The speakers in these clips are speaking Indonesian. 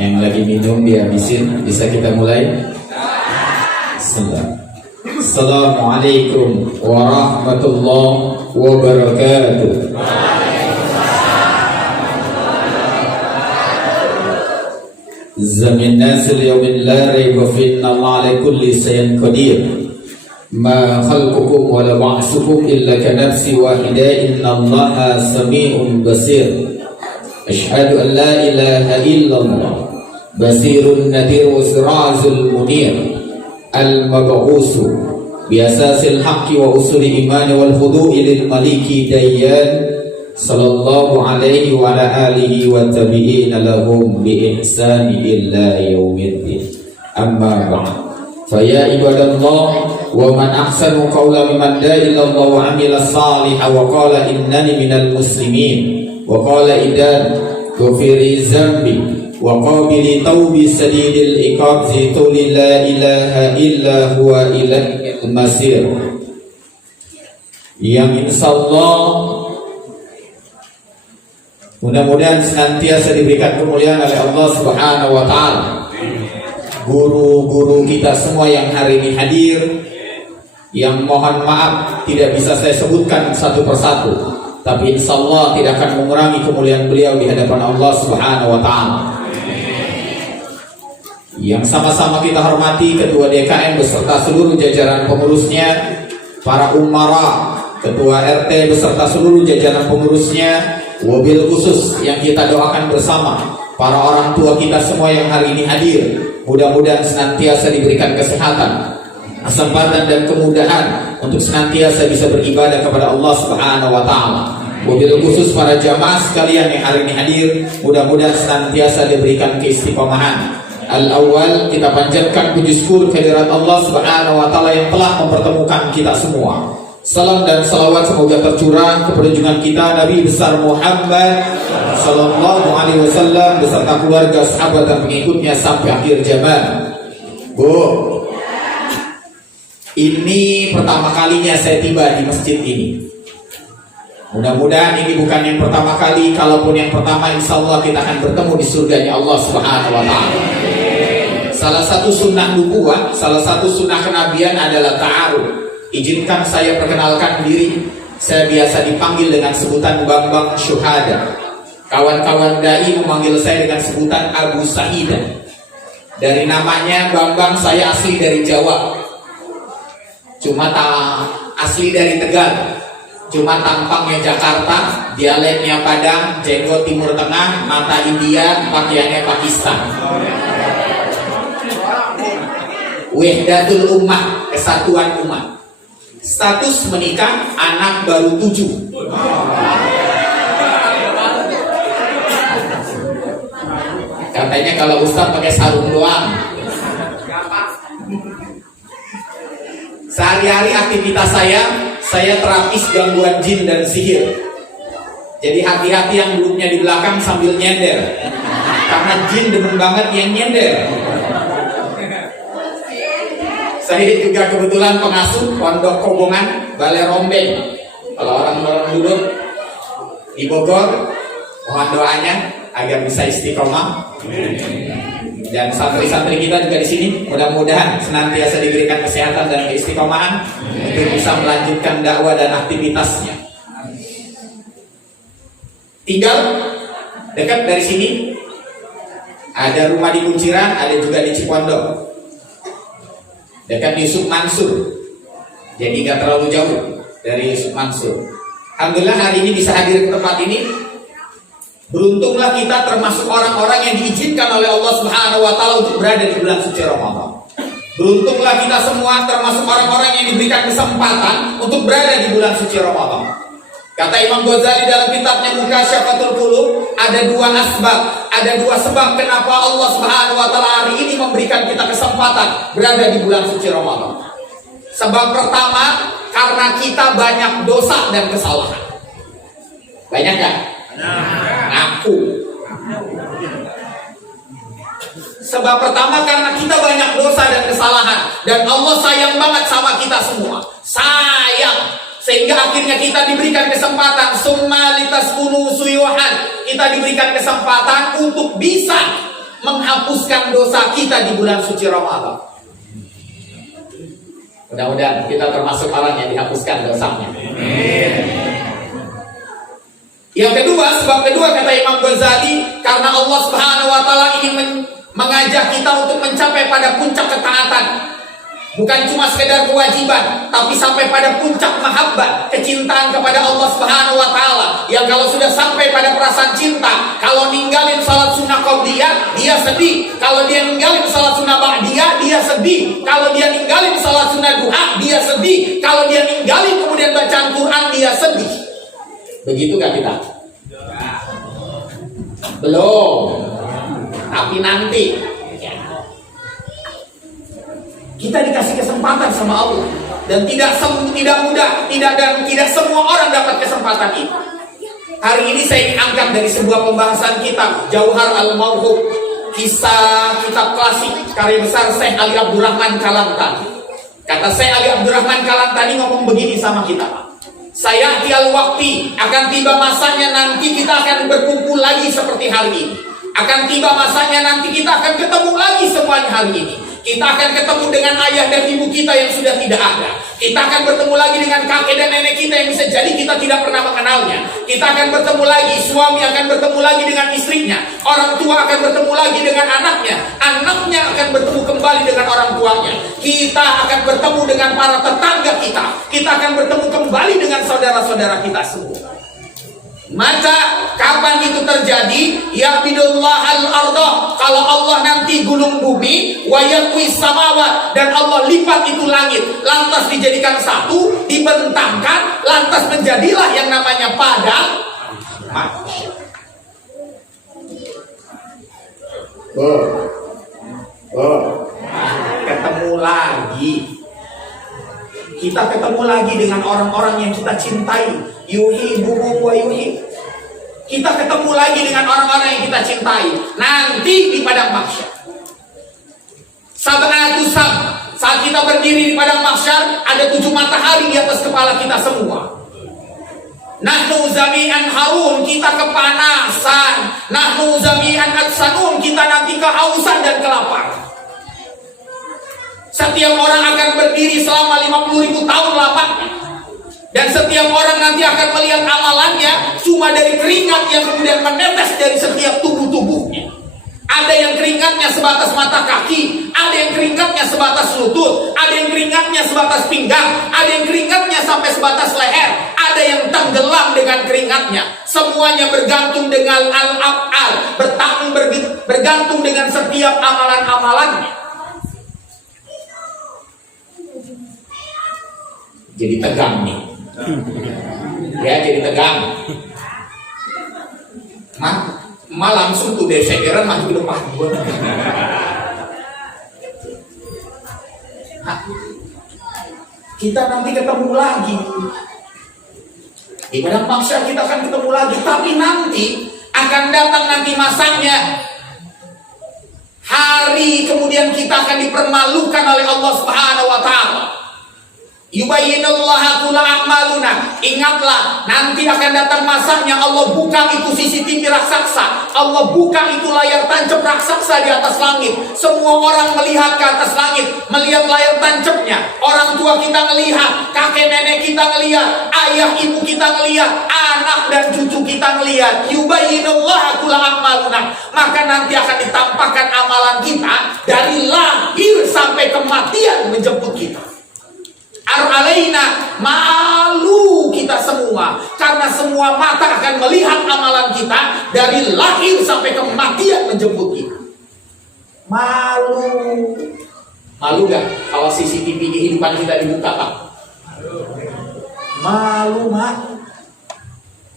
Yang lagi minum dihabisin. Bisa kita mulai? Assalamualaikum warahmatullahi wabarakatuh. Zamin nasil yawmin la rayba fi inna Allah ala kulli shay'in qadir. Ma khalqukum wa la ba'sukum illa ka nafsi wahidah inna Allaha sami'un basir. Ashhadu an la ilaha illallah basirun nadir wa sirajul munir al-mab'usu biasasil haqqi wa usuli imani wal khudu'i lil maliki dayyan sallallahu alaihi wa ala alihi wa tabi'ina lahum bi ihsani illa yaumiddin. Amma ba'd. Fa ya ibadallah wa man ahsanu qawlan mimman da'a ila Allah wa 'amila salihan wa qala innani minal muslimin wa qala idan ghafiri zambi wa qabili taubi sadidil iqab zituli la ilaha illa huwa ilaihil masir. Yang insyaallah mudah-mudahan senantiasa diberikan kemuliaan oleh Allah Subhanahu wa taala. Guru-guru kita semua yang hari ini hadir, yang mohon maaf tidak bisa saya sebutkan satu persatu, tapi insyaallah tidak akan mengurangi kemuliaan beliau di hadapan Allah Subhanahu wa taala. Yang sama-sama kita hormati Ketua DKM beserta seluruh jajaran pengurusnya, para umara, Ketua RT beserta seluruh jajaran pengurusnya, wabil khusus yang kita doakan bersama para orang tua kita semua yang hari ini hadir. Mudah-mudahan senantiasa diberikan kesehatan, kesempatan dan kemudahan untuk senantiasa bisa beribadah kepada Allah Subhanahu wa taala. Wabil khusus para jamaah sekalian yang hari ini hadir, mudah-mudahan senantiasa diberikan keistiqomahan. Al-awwal, kita panjatkan puji syukur kehadirat Allah Subhanahu wa taala yang telah mempertemukan kita semua. Salam dan salawat semoga tercurah kepada junjungan kita Nabi besar Muhammad sallallahu alaihi wasallam beserta keluarga, sahabat dan pengikutnya sampai akhir zaman. Bu, ini pertama kalinya saya tiba di masjid ini. Mudah-mudahan ini bukan yang pertama kali, kalaupun yang pertama insyaallah kita akan bertemu di surganya Allah Subhanahu wa taala. Salah satu sunnah nubuwah, salah satu sunnah kenabian adalah ta'aruf. Izinkan saya perkenalkan diri. Saya biasa dipanggil dengan sebutan Bambang Syuhada. Kawan-kawan dai memanggil saya dengan sebutan Abu Sa'ida. Dari namanya Bambang, saya asli dari Jawa. Cuma asli dari Tegal. Cuma tampangnya Jakarta, dialeknya Padang, jenggot Timur Tengah, mata India, pakaiannya Pakistan. Wahdatul ummah, kesatuan umat. Status menikah, anak baru 7. Katanya kalau Ustaz pakai sarung doang. Sehari-hari aktivitas saya terapis gangguan jin dan sihir. Jadi hati-hati yang duduknya di belakang sambil nyender, karena jin demen banget yang nyender. Saya juga kebetulan pengasuh Pondok Kobongan Balai Rombeng. Kalau orang-orang duduk di Bogor, mohon doanya agar bisa istiqomah. Dan santri-santri kita juga di sini, mudah-mudahan senantiasa diberikan kesehatan dan keistiqomahan untuk bisa melanjutkan dakwah dan aktivitasnya. Tinggal dekat dari sini, ada rumah di Kunciran, ada juga di Cipondoh. Dekat Yusuf Mansur, jadi gak terlalu jauh dari Yusuf Mansur. Alhamdulillah hari ini bisa hadir ke tempat ini. Beruntunglah kita termasuk orang-orang yang diizinkan oleh Allah Subhanahu wa taala untuk berada di bulan suci Ramadan. Beruntunglah kita semua termasuk orang-orang yang diberikan kesempatan untuk berada di bulan suci Ramadan. Kata Imam Ghazali dalam kitabnya Mukasyfatul Qulub, ada dua sebab kenapa Allah Subhanahu wa taala hari ini memberikan kita kesempatan berada di bulan suci Ramadan. Sebab pertama, karena kita banyak dosa dan kesalahan. Banyak kan? Aku. Sebab pertama karena kita banyak dosa dan kesalahan, dan Allah sayang banget sama kita semua. Sayang. Sehingga akhirnya kita diberikan kesempatan summalitas kunu suyuhan. Kita diberikan kesempatan untuk bisa menghapuskan dosa kita di bulan suci Ramadan. Mudah-mudahan kita termasuk orang yang dihapuskan dosanya. Yang kedua, sebab kedua kata Imam Ghazali, karena Allah Subhanahu wa taala ingin mengajak kita untuk mencapai pada puncak ketaatan. Bukan cuma sekedar kewajiban, tapi sampai pada puncak mahabbah, kecintaan kepada Allah Subhanahu wa taala. Yang kalau sudah sampai pada perasaan cinta, kalau ninggalin salat sunnah qabliyah, dia sedih. Kalau dia ninggalin salat sunnah ba'diyah, dia sedih. Kalau dia ninggalin salat sunnah duha, dia sedih. Kalau dia ninggalin kemudian bacaan Quran, dia sedih. Begitu gak kita? Belum. Tapi nanti kita dikasih kesempatan sama Allah, dan tidak mudah, tidak semua orang dapat kesempatan itu. Hari ini saya ingin angkat dari sebuah pembahasan kitab Jauhar Al-Mawhub, kisah kitab klasik karya besar Syekh Ali Abdurrahman Kalantani. Kata Syekh Ali Abdurrahman Kalantani ngomong begini sama kita: saya tial waktu akan tiba masanya nanti kita akan berkumpul lagi seperti hari ini. Akan tiba masanya nanti kita akan ketemu lagi semuanya hari ini. Kita akan ketemu dengan ayah dan ibu kita yang sudah tidak ada. Kita akan bertemu lagi dengan kakek dan nenek kita yang bisa jadi kita tidak pernah mengenalnya. Kita akan bertemu lagi, suami akan bertemu lagi dengan istrinya. Orang tua akan bertemu lagi dengan anaknya. Anaknya akan bertemu kembali dengan orang tuanya. Kita akan bertemu dengan para tetangga kita. Kita akan bertemu kembali dengan saudara-saudara kita semua. Maka kapan itu terjadi? Ya bidullah al-ardah, kalau Allah nanti gulung bumi, wa yaqwi samawat, dan Allah lipat itu langit, lantas dijadikan satu, dibentangkan, lantas menjadilah yang namanya padang mahsyar. Ketemu lagi. Kita ketemu lagi dengan orang-orang yang kita cintai. Yuhibbuhum wa yuhib. Kita ketemu lagi dengan orang-orang yang kita cintai nanti di padang mahsyar. Saat kita berdiri di padang mahsyar, ada 7 matahari di atas kepala kita semua. Nahnu zami'an harun, kita kepanasan. Nahnu zami'an aksanun, kita nanti kehausan dan kelaparan. Setiap orang akan berdiri selama 50.000 tahun lamanya. Dan setiap orang nanti akan melihat amalannya cuma dari keringat yang kemudian menetes dari setiap tubuhnya. Ada yang keringatnya sebatas mata kaki, ada yang keringatnya sebatas lutut, ada yang keringatnya sebatas pinggang, ada yang keringatnya sampai sebatas leher, ada yang tenggelam dengan keringatnya. Semuanya bergantung dengan al-af'al, bergantung dengan setiap amalan-amalannya. Jadi tegang nih. Ya, jadi tegang. Langsung tuh deh, saya kira maju ke depan. Kita nanti ketemu lagi. Di padang mahsyar kita akan ketemu lagi. Tapi nanti akan datang nanti masanya hari kemudian kita akan dipermalukan oleh Allah Subhanahu wa taala. Yubayyinullahu kula a'maluna. Ingatlah, nanti akan datang masanya Allah buka itu CCTV raksasa, Allah buka itu layar tancap raksasa di atas langit. Semua orang melihat ke atas langit, melihat layar tancapnya. Orang tua kita melihat, kakek nenek kita melihat, ayah ibu kita melihat, anak dan cucu kita melihat. Yubayyinullahu kula a'maluna. Maka nanti akan ditampakkan amalan kita dari lahir sampai kematian menjemput kita. Ar-alaina, malu kita semua, karena semua mata akan melihat amalan kita dari lahir sampai kematian menjemput kita. Malu gak kalau CCTV kehidupan kita dibuka, Pak? Malu, Mak.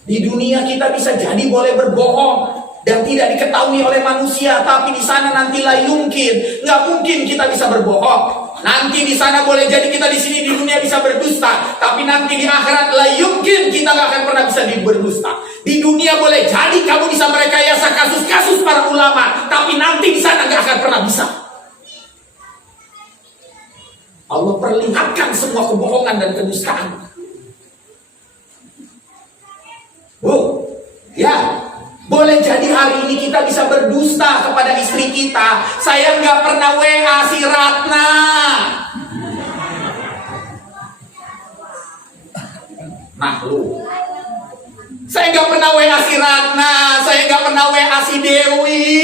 Di dunia kita bisa jadi boleh berbohong dan tidak diketahui oleh manusia, tapi di sana nanti la yumkin, nggak mungkin kita bisa berbohong. Nanti di sana boleh jadi kita di sini di dunia bisa berdusta, tapi nanti di akhirat la yumkin, kita nggak akan pernah bisa berdusta. Di dunia boleh jadi kamu bisa merekayasa kasus-kasus para ulama, tapi nanti di sana nggak akan pernah bisa. Allah perlihatkan semua kebohongan dan kedustaan. Ya, boleh jadi hari ini kita bisa berdusta kepada istri kita. Saya nggak pernah WA si Ratna. Nah lu, saya nggak pernah WA si Ratna, saya nggak pernah WA si Dewi,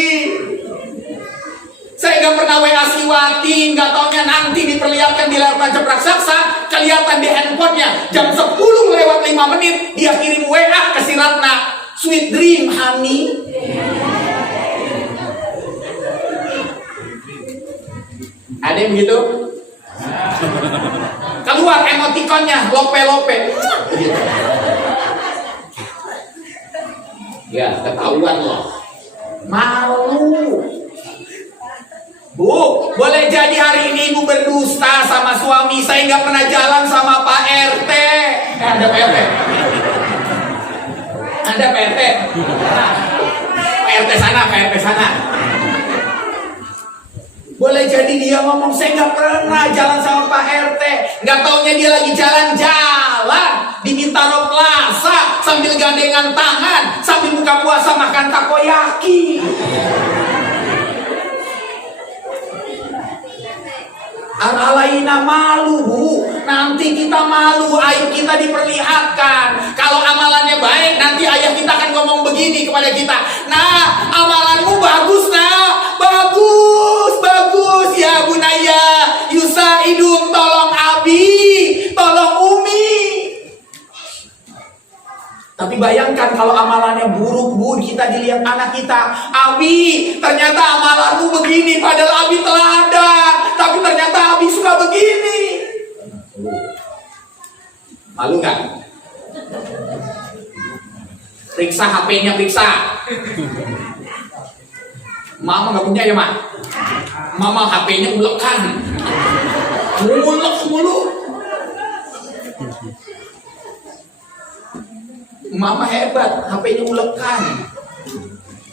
saya nggak pernah WA si Wati. Nggak taunya nanti diperlihatkan di layar tancap raksasa, kelihatan di handphonenya jam 10:05 dia kirim WA ke si Ratna, sweet dream honey. Ada yang begitu? Keluar emotikonnya, lope-lope. Ya, ketahuan loh. Malu. Bu, boleh jadi hari ini ibu berdusta sama suami. Saya nggak pernah jalan sama Pak RT. Ada Pak RT. Ada Pak RT. Pak RT sana, Pak RT sana. Boleh jadi dia ngomong, saya nggak pernah jalan sama Pak RT. Nggak taunya dia lagi jalan-jalan di Bintaro Plaza sambil gandengan tangan, sambil buka puasa makan takoyaki. Alaina malu, Bu. Nanti kita malu, aib kita diperlihatkan. Kalau amalannya baik, nanti ayah kita akan ngomong begini kepada kita. Nah, amalanmu bagus, nah. Bagus ya Bunaya. Yusaidun, tolong Abi, tolong Umi. Tapi bayangkan kalau amalannya buruk, Bu, kita dilihat anak kita. Abi, ternyata amalanmu begini, padahal Abi teladan. Tapi ternyata Abi suka begini. Malu nggak? Periksa HP-nya, periksa. Mama nggak punya ya, Mak? Mama HP-nya ulekan. Ulek mulu. Mama hebat, HP-nya ulekan.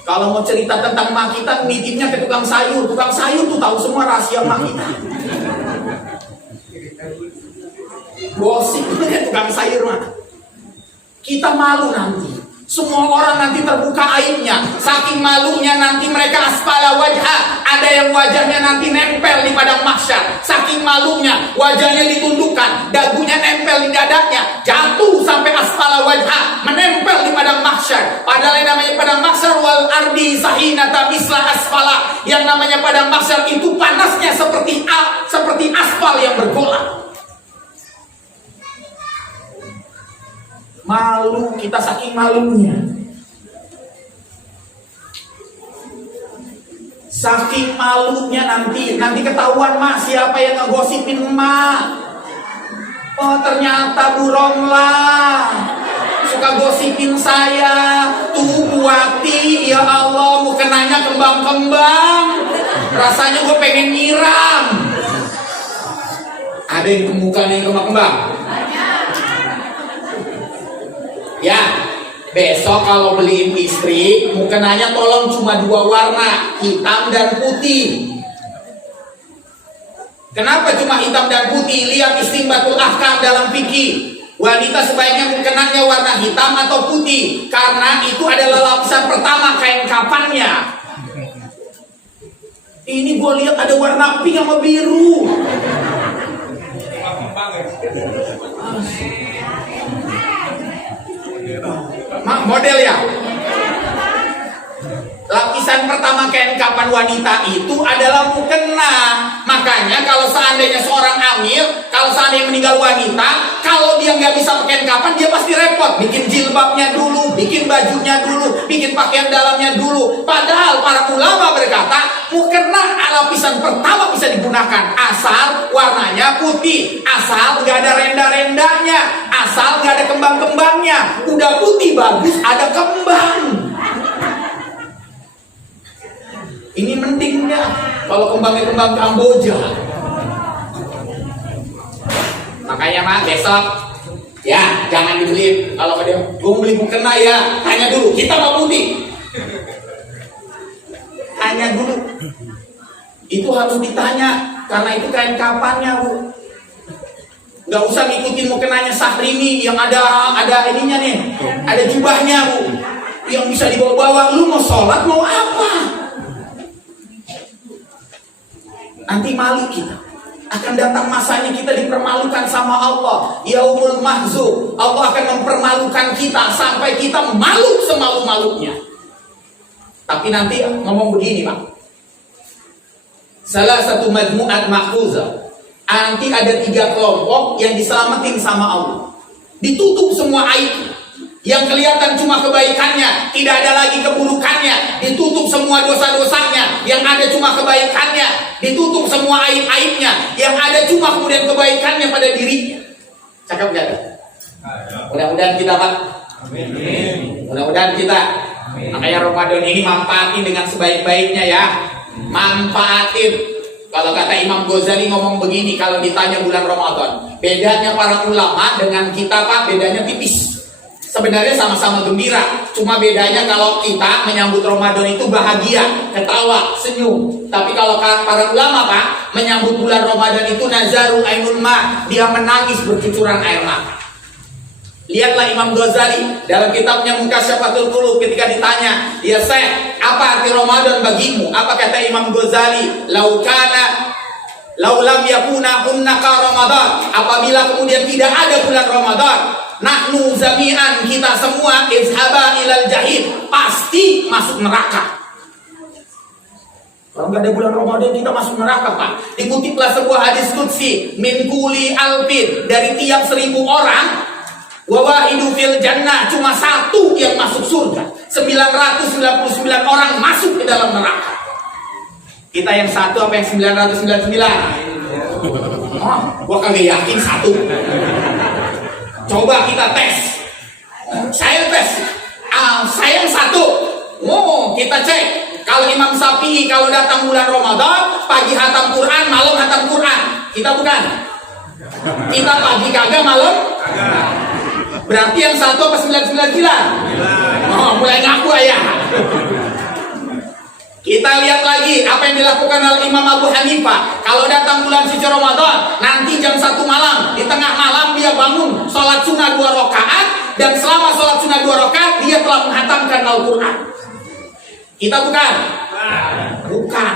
Kalau mau cerita tentang mak kita, nitipnya ke tukang sayur. Tukang sayur tuh tahu semua rahasia mak kita. Gosip tukang sayur mah. Kita malu nanti. Semua orang nanti terbuka aibnya. Saking malunya nanti mereka asfala wajha. Ada yang wajahnya nanti nempel di padang mahsyar. Saking malunya wajahnya ditundukkan, dagunya nempel di dadanya, jatuh sampai asfala wajha, menempel di padang mahsyar. Padahal yang namanya padang mahsyar wal ardi sahinata misla asfala. Yang namanya padang mahsyar itu panasnya seperti aspal yang bergolak. Malu kita saking malunya. Saking malunya nanti ketahuan mak siapa yang ngegosipin emak. Oh ternyata Bu Romla suka gosipin saya. Tuh Bu Wati, ya Allah mukenanya kembang-kembang. Rasanya gue pengen nyiram. Ada yang mukanya yang kembang-kembang? Ya, besok kalau beliin istri, mukenanya tolong cuma 2 warna, hitam dan putih. Kenapa cuma hitam dan putih? Lihat Istinbatul Ahkam dalam fikih. Wanita sebaiknya mukenanya warna hitam atau putih, karena itu adalah lapisan pertama kain kafannya. Ini gue lihat ada warna pink sama biru. Model ya. Lapisan pertama kain kapan wanita itu adalah mukena. Makanya kalau seandainya seorang hamil, kalau seandainya meninggal wanita, kalau dia nggak bisa pakai kapan, dia pasti repot. Bikin jilbabnya dulu, bikin bajunya dulu, bikin pakaian dalamnya dulu. Padahal para ulama berkata, mukena lapisan pertama bisa digunakan asal warnanya putih, asal nggak ada renda-rendanya, asal nggak ada kembang-kembangnya. Udah putih bagus, ada kembang. Ini mendingnya kalau kembangnya kembang Kamboja. Makanya mak besok ya jangan dibeli. Kalau dia gue beli mukena ya tanya dulu kita mau putih. Tanya dulu. Itu harus ditanya karena itu kain kapannya Bu. Nggak usah ngikutin mukenanya Sahrimi yang ada ininya nih, ada jubahnya Bu, yang bisa dibawa-bawa. Lu mau sholat mau apa? Nanti malu kita. Akan datang masanya kita dipermalukan sama Allah. Yaumul mahzub. Allah akan mempermalukan kita sampai kita malu semalu-malunya. Tapi nanti ngomong begini, Pak. Salah satu majmu'at mahfuzah. Nanti ada 3 kelompok yang diselamatin sama Allah. Ditutup semua aib. Yang kelihatan cuma kebaikannya, tidak ada lagi keburukannya. Ditutup semua dosa-dosanya, yang ada cuma kebaikannya. Ditutup semua aib-aibnya, yang ada cuma kemudian kebaikannya pada dirinya. Cakep gak? Mudah-mudahan kita, Pak. Amin. Mudah-mudahan kita. Makanya Ramadan ini manfaatin dengan sebaik-baiknya ya. Manfaatin. Kalau kata Imam Ghazali ngomong begini, kalau ditanya bulan Ramadan, bedanya para ulama dengan kita, Pak, bedanya tipis. Sebenarnya sama-sama gembira, cuma bedanya kalau kita menyambut Ramadan itu bahagia, ketawa, senyum. Tapi kalau para ulama, Pak, menyambut bulan Ramadan itu nazarul ainul ma, dia menangis bercucuran air mata. Lihatlah Imam Ghazali dalam kitabnya Mukasyafatul Qulub ketika ditanya, "Ya Syekh, apa arti Ramadan bagimu?" Apa kata Imam Ghazali? Lau lam yakuna hunnaka Ramadan. Apabila kemudian tidak ada bulan Ramadan, nahnu zami'an, kita semua izhaba ilal jahim, pasti masuk neraka. Kalau nggak ada bulan Ramadan kita masuk neraka, Pak. Dikutiplah sebuah hadis qudsi, min kuli alfin, dari tiap 1000 orang, wa wahidu fil jannah, cuma 1 yang masuk surga. 999 orang masuk ke dalam neraka. Kita yang 1 apa yang 999? Oh, gua kagak yakin 1. Coba kita tes. Saya tes. Saya yang 1. Oh, kita cek. Kalau Imam Syafi'i kalau datang bulan Ramadan, pagi hatam Quran, malam hatam Quran. Kita bukan. Kita pagi kagak, malam kagak. Berarti yang 1 apa 999? Oh, mulai ngaku ya. Kita lihat lagi apa yang dilakukan oleh Imam Abu Hanifah. Kalau datang bulan suci Ramadan, nanti jam 1 malam, di tengah malam dia bangun, sholat sunnah 2 rakaat, dan selama sholat sunnah 2 rakaat dia telah menghatamkan Al-Quran. Kita bukan? Bukan.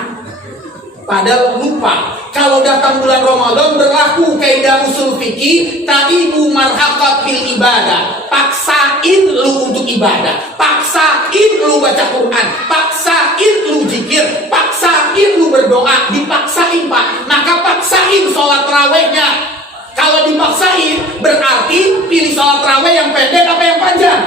Padahal lupa. Kalau datang bulan Ramadan berlaku kaidah usul fikih, taibu marhaqat fil ibadah. Paksain lu untuk ibadah, paksain lu baca Quran, paksain lu zikir, paksain lu berdoa, dipaksain, Pak. Maka paksain sholat tarawihnya. Kalau dipaksain berarti pilih sholat tarawih yang pendek apa yang panjang?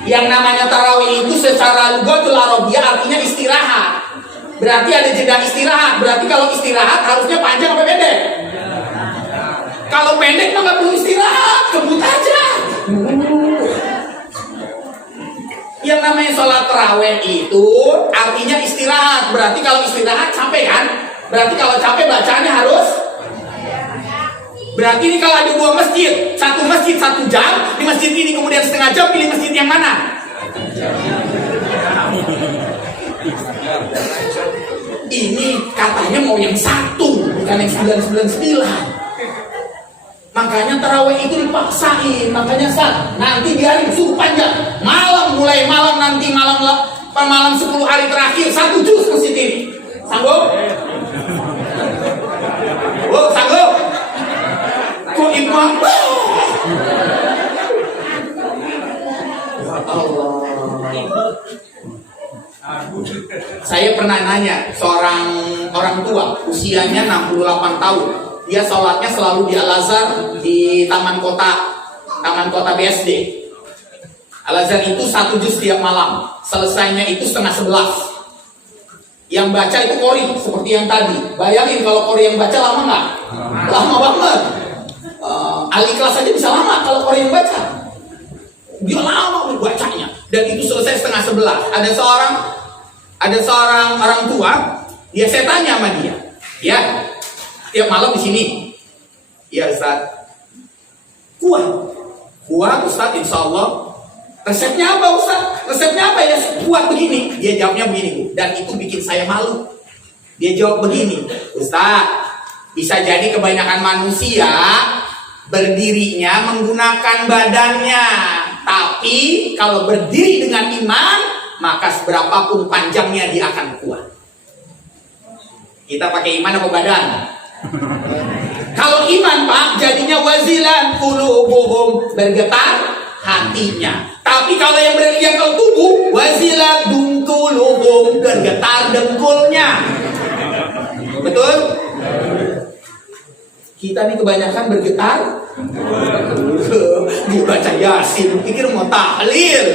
Yang namanya tarawih itu secara lugatul arabiyah artinya istirahat. Berarti ada jeda istirahat. Berarti kalau istirahat harusnya panjang apa pendek? Kalau pendek mah nggak perlu istirahat, kebut aja. Yang namanya sholat tarawih itu artinya istirahat. Berarti kalau istirahat capek kan? Berarti kalau capek bacanya harus. Berarti ini kalau ada 2 masjid, 1 masjid 1 jam, di masjid ini kemudian setengah jam, pilih masjid yang mana? Ini katanya mau yang 1, bukan yang 999. Makanya tarawih itu dipaksain. Makanya nanti biarin suruh panjang. Malam, mulai malam nanti malam 10 hari terakhir 1 juz masjid ini. Sanggup? Oh, sanggup? Kok imam? Ya Allah. Saya pernah nanya seorang orang tua, usianya 68 tahun. Dia sholatnya selalu di Al-Azhar, di Taman Kota BSD. Al-Azhar itu 1 juz tiap malam. Selesainya itu setengah 11. Yang baca itu qori, seperti yang tadi. Bayangin kalau qori yang baca lama nggak? Lama banget. Al-Ikhlas saja bisa lama kalau qori yang baca. Dia lama bacanya. Dan itu selesai setengah 11. Ada seorang orang tua, saya tanya sama dia, ya, tiap malam di sini, ya Ustaz, kuat Ustaz, insya Allah. Resepnya apa Ustaz? Resepnya apa ya? Kuat begini. Dia jawabnya begini, Bu, dan itu bikin saya malu. Dia jawab begini, Ustaz, bisa jadi kebanyakan manusia berdirinya menggunakan badannya. Tapi kalau berdiri dengan iman, maka seberapapun panjangnya dia akan kuat. Kita pakai iman apa badan? Kalau iman Pak, jadinya wazilan qulubuhum, bergetar hatinya. Tapi kalau yang kalau tubuh, wazilat dungkuluhum, bergetar dengkulnya. Betul? Kita nih kebanyakan bergetar. Dia baca Yasin, pikir mau tahlil.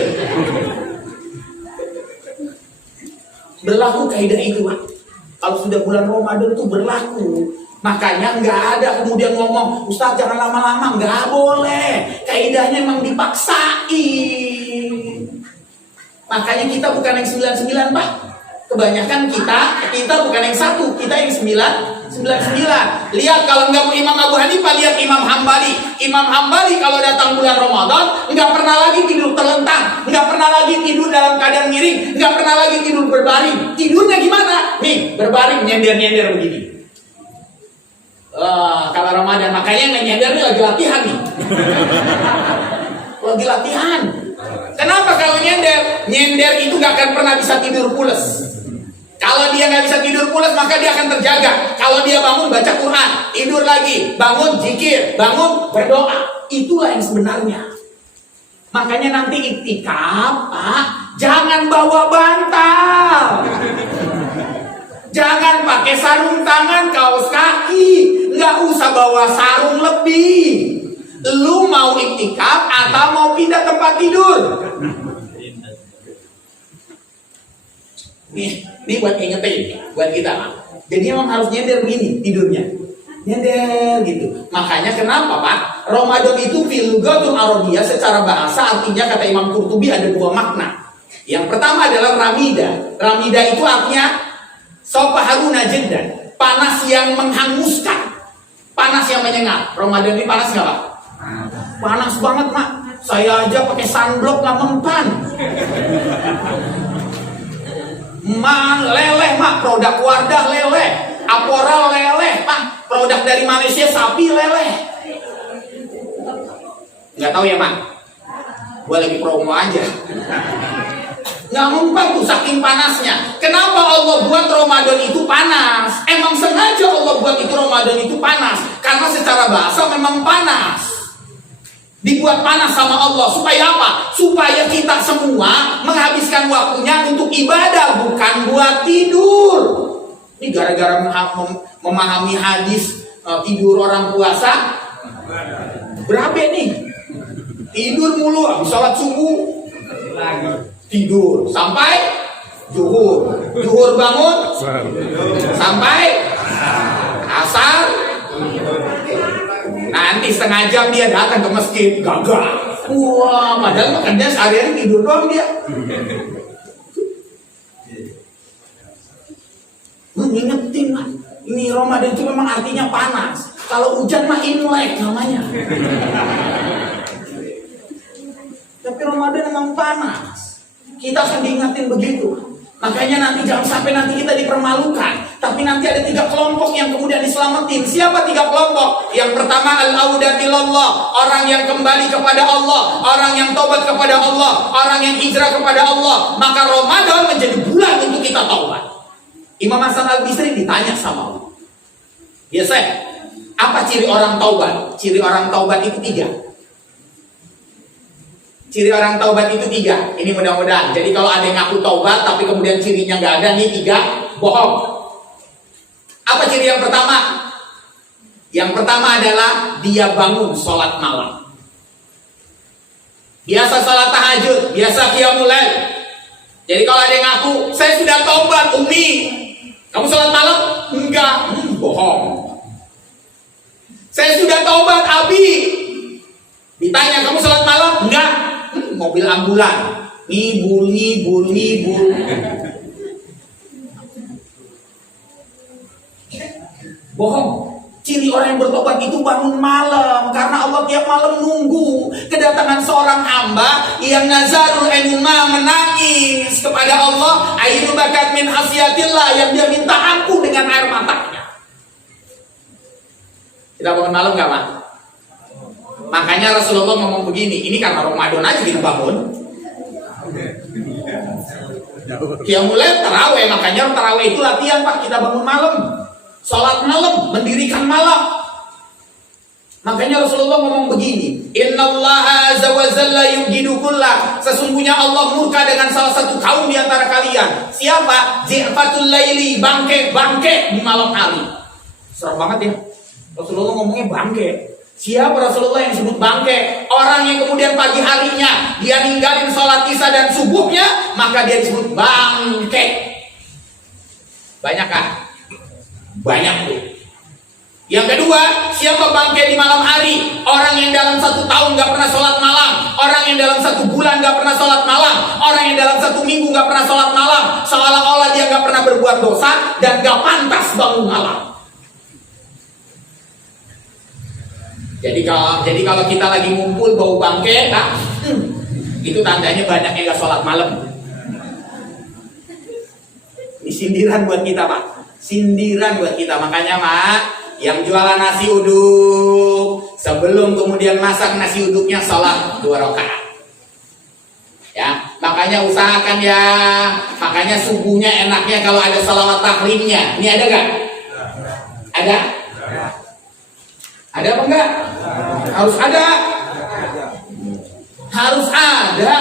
Berlaku kaidah itu Pak. Kalau sudah bulan Ramadan itu berlaku. Makanya nggak ada kemudian ngomong, Ustaz jangan lama-lama, nggak boleh. Kaidahnya memang dipaksain. Makanya kita bukan yang 99 Pak. Kebanyakan kita bukan yang 1, kita yang 99. Lihat kalau nggak Imam Abu Hanifah, lihat Imam Hambali. Imam Hambali kalau datang bulan Ramadan nggak pernah lagi tidur terlentang, nggak pernah lagi tidur dalam keadaan miring, nggak pernah lagi tidur berbaring. Tidurnya gimana? Nih berbaring nyender-nyender begini. Kalau Ramadan, makanya nggak nyender nih lagi latihan nih. Lagi latihan. Kenapa kalau nyender? Nyender itu nggak akan pernah bisa tidur pules. Kalau dia nggak bisa tidur pulas, maka dia akan terjaga. Kalau dia bangun baca Quran, tidur lagi, bangun zikir, bangun berdoa. Itulah yang sebenarnya. Makanya nanti iktikaf, Pak, jangan bawa bantal. Jangan pakai sarung tangan, kaos kaki. Nggak usah bawa sarung lebih. Lu mau iktikaf atau mau pindah tempat tidur? Ini buat ingetin, buat kita. Jadi emang harus nyender begini tidurnya, nyender gitu. Makanya kenapa Pak? Ramadan itu fil lughatul arabiyyah, secara bahasa artinya kata Imam Qurtubi ada 2 makna. Yang pertama adalah ramida. Ramida itu artinya sopaharuna jiddan, panas yang menghanguskan, panas yang menyengat. Ramadan ini panas nggak Pak? Panas banget Mak. Saya aja pakai sunblock nggak mempan. Leleh Mak, produk Wardah leleh, Apora leleh Mak, produk dari Malaysia sapi leleh. Nggak tahu ya Mak, gue lagi promo aja. Nggak mempan tuh saking panasnya. Kenapa Allah buat Ramadan itu panas? Emang sengaja Allah buat itu Ramadan itu panas, karena secara bahasa memang panas. Dibuat panas sama Allah supaya apa? Supaya kita semua menghabiskan waktunya untuk ibadah, bukan buat tidur. Ini gara-gara memahami hadis tidur orang puasa. Berapa nih? Tidur mulu, habis sholat subuh lagi tidur sampai zuhur. Zuhur bangun sampai asar. Nanti setengah jam dia datang ke masjid, gagal. Wah, padahal makannya sehari-hari tidur doang dia. Mengingetin lah, ini Ramadan itu memang artinya panas. Kalau hujan mah imlek namanya. Tapi Ramadan memang panas. Kita harus diingetin begitu. Makanya nanti jangan sampai nanti kita dipermalukan. Tapi nanti ada 3 kelompok yang kemudian diselamatin. Siapa 3 kelompok? Yang pertama al-audatillallah, orang yang kembali kepada Allah, orang yang tobat kepada Allah, orang yang hijrah kepada Allah. Maka Ramadan menjadi bulan untuk kita taubat. Imam Hasan Al-Bisri ditanya sama Allah, ya Syekh, apa ciri orang taubat? Ciri orang taubat itu 3. Ciri orang taubat itu 3. Ini mudah-mudahan. Jadi kalau ada yang ngaku taubat tapi kemudian cirinya nggak ada, nih 3 bohong. Apa ciri yang pertama? Yang pertama adalah dia bangun sholat malam. Biasa sholat tahajud, biasa qiyamul lail. Jadi kalau ada yang ngaku, saya sudah taubat Umi, kamu sholat malam? Enggak, bohong. Saya sudah taubat Abi, ditanya kamu sholat malam? Enggak, mobil ambulan, ngibul. Bohong. Ciri orang yang bertobat itu bangun malam, karena Allah tiap malam nunggu kedatangan seorang hamba yang nazarul enuma, menangis kepada Allah, ainu bakat min hasyatillah, yang dia minta ampun dengan air matanya. Kita bangun malam nggak Pak? Makanya Rasulullah ngomong begini, ini karena Ramadan aja kita bangun. Qiyamul Lail tarawih, makanya tarawih itu latihan Pak, kita bangun malam, sholat malam, mendirikan malam. Makanya Rasulullah ngomong begini, Innallaha azza wa jalla yubghidu kullah, sesungguhnya Allah murka dengan salah satu kaum di antara kalian. Siapa? Zi'fatul laili, bangke di malam hari. Serem banget ya. Rasulullah ngomongnya bangke. Siapa Rasulullah yang disebut bangke? Orang yang kemudian pagi harinya dia ninggalin sholat isya dan subuhnya, maka dia disebut bangke. Banyak kan? Banyak tuh. Yang kedua, siapa bangke di malam hari? Orang yang dalam 1 tahun gak pernah sholat malam, orang yang dalam 1 bulan gak pernah sholat malam, orang yang dalam 1 minggu gak pernah sholat malam, seolah-olah dia gak pernah berbuat dosa dan gak pantas bangun malam. Jadi kalau kita lagi ngumpul bau bangke, itu tandanya banyak yang gak sholat malam. Ini sindiran buat kita Pak, sindiran buat kita. Makanya Mak, yang jualan nasi uduk, sebelum kemudian masak nasi uduknya sholat 2 rakaat. Ya, makanya usahakan ya. Makanya subuhnya enaknya kalau ada salawat tahrimnya. Ini ada gak? Ada? Ada apa enggak? Harus ada. Harus ada.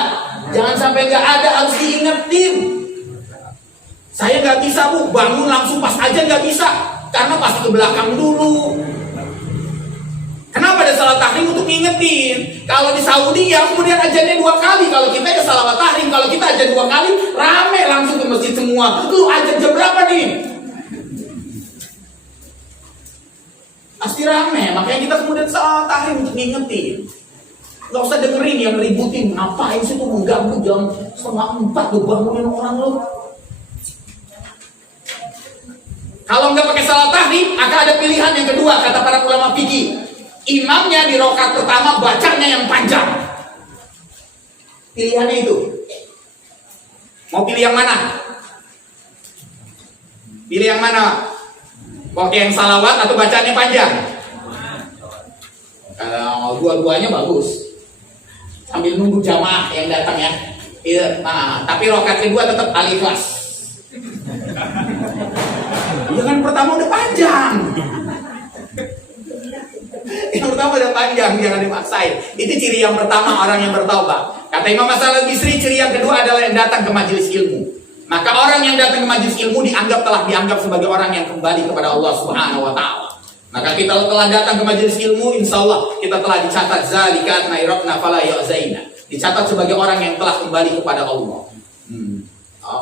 Jangan sampai enggak ada, harus diingetin. Saya enggak bisa Bu, bangun langsung pas aja enggak bisa. Karena pasti ke belakang dulu. Kenapa ada salat tahrim? Untuk ngingetin. Kalau di Saudi ya kemudian ajannya 2 kali. Kalau kita ada salawat tahrim, kalau kita ajan 2 kali, rame langsung ke masjid semua. Lu ajan jam berapa nih? Pasti rame, makanya kita kemudian salat tahrim untuk ngingetin. Gak usah dengerin yang ributin. Ngapain sih tuh mengganggu jam 3:30 tuh bangunin orang lu. Kalau nggak pakai salat tahrim, akan ada pilihan yang kedua, kata para ulama fikih. Imamnya di rakaat pertama bacanya yang panjang. Pilihannya itu. Mau pilih yang mana? Pilih yang mana? Pakai yang salawat atau bacanya panjang? Kalau dua-duanya bagus. Sambil nunggu jamaah yang datang ya. Nah, tapi rakaat kedua tetap Al-Ikhlas. Yang pertama udah panjang. Yang pertama udah panjang, jangan dipaksain. Itu ciri yang pertama orang yang bertaubat. Kata Imam Hasan Al-Bisri, ciri yang kedua adalah yang datang ke majelis ilmu. Maka orang yang datang ke majelis ilmu telah dianggap sebagai orang yang kembali kepada Allah Subhanahu wa taala. Maka kita telah datang ke majelis ilmu, insyaallah kita telah dicatat zalikat nairabna fala ya'zaina. Dicatat sebagai orang yang telah kembali kepada Allah.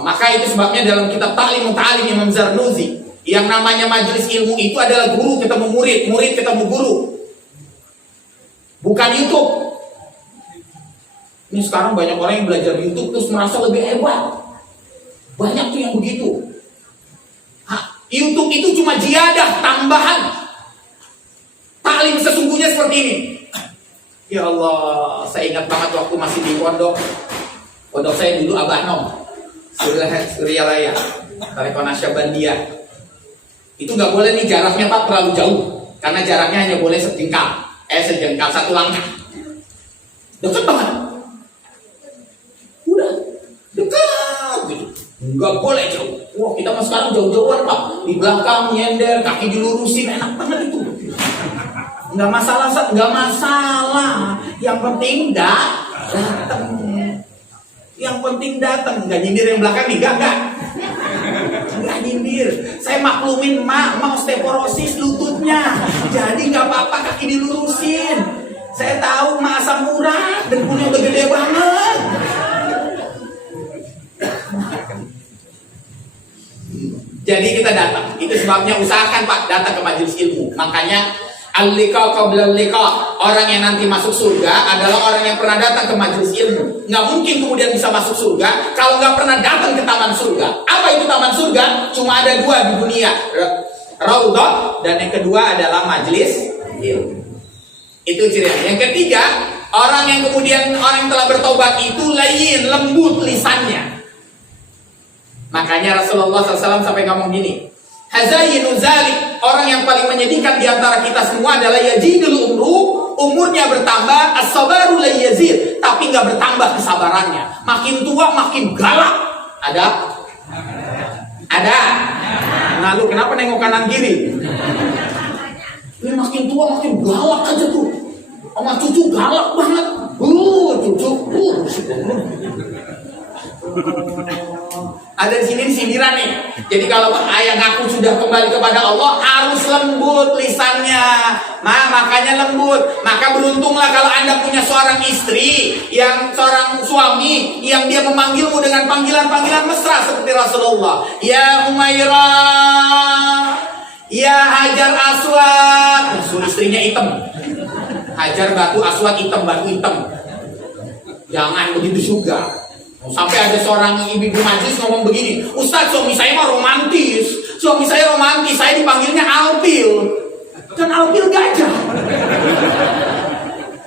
Maka itu sebabnya dalam kitab Ta'lim Ta'alim Imam Zarnuzi, yang namanya majelis ilmu itu adalah guru ketemu murid, murid ketemu guru. Bukan YouTube. Ini sekarang banyak orang yang belajar YouTube terus merasa lebih hebat. Banyak tuh yang begitu. YouTube itu cuma ziyadah, tambahan. Taklim sesungguhnya seperti ini. Ya Allah, saya ingat banget waktu masih di pondok. Pondok saya dulu Abah Nom, Suryalaya, Tarekat Nasyabandiyah. Itu nggak boleh nih jaraknya Pak terlalu jauh, karena jaraknya hanya boleh sejengkal, 1 langkah. Dekat banget. Udah dekat gitu. Nggak boleh jauh. Wah, kita mah sekarang jauh-jauhan Pak. Di belakang nyender, kaki dilurusin, enak banget itu. Nggak masalah. Yang penting datang. Yang penting datang. Nggak nyindir yang belakang nih, enggak. Nggak nyindir. Saya maklumin mau osteoporosis lututnya. Jadi nggak apa-apa kaki dilurusin. Saya tahu asam urat dan punya udah gede banget. Jadi kita datang. Itu sebabnya usahakan Pak datang ke majelis ilmu. Makanya al-liqa qabla al-liqa. Orang yang nanti masuk surga adalah orang yang pernah datang ke majelis ilmu. Nggak mungkin kemudian bisa masuk surga kalau nggak pernah datang ke taman surga. Apa itu taman surga? Cuma ada 2 di dunia, Raudhah, dan yang kedua adalah majelis ilmu. Itu cirinya. Yang ketiga, orang yang telah bertobat itu layyin, lembut lisannya. Makanya Rasulullah SAW sampai ngomong gini, Hazayinu zalik, orang yang paling menyedihkan di antara kita semua adalah yajidul umru Umurnya bertambah, as-sabaru la yazid, tapi nggak bertambah kesabarannya. Makin tua makin galak. Ada? Ada. Nah lu kenapa nengok kanan kiri? Ini makin tua makin galak aja tuh. Sama cucu galak banget. Cucu. Ada di sini sindiran nih. Jadi kalau ayah ngaku sudah kembali kepada Allah, harus lembut lisannya. Nah, makanya lembut. Maka beruntunglah kalau Anda punya seorang istri, seorang suami yang dia memanggilmu dengan panggilan-panggilan mesra seperti Rasulullah. Ya Umairah, ya Hajar Aswad. Suruh istrinya hitam. Hajar batu, Aswad hitam, batu hitam. Jangan begitu juga. Sampai ada seorang ibu majlis ngomong begini, Ustaz, suami saya mah romantis. Suami saya romantis, saya dipanggilnya Alpil. Kan Alpil gajah.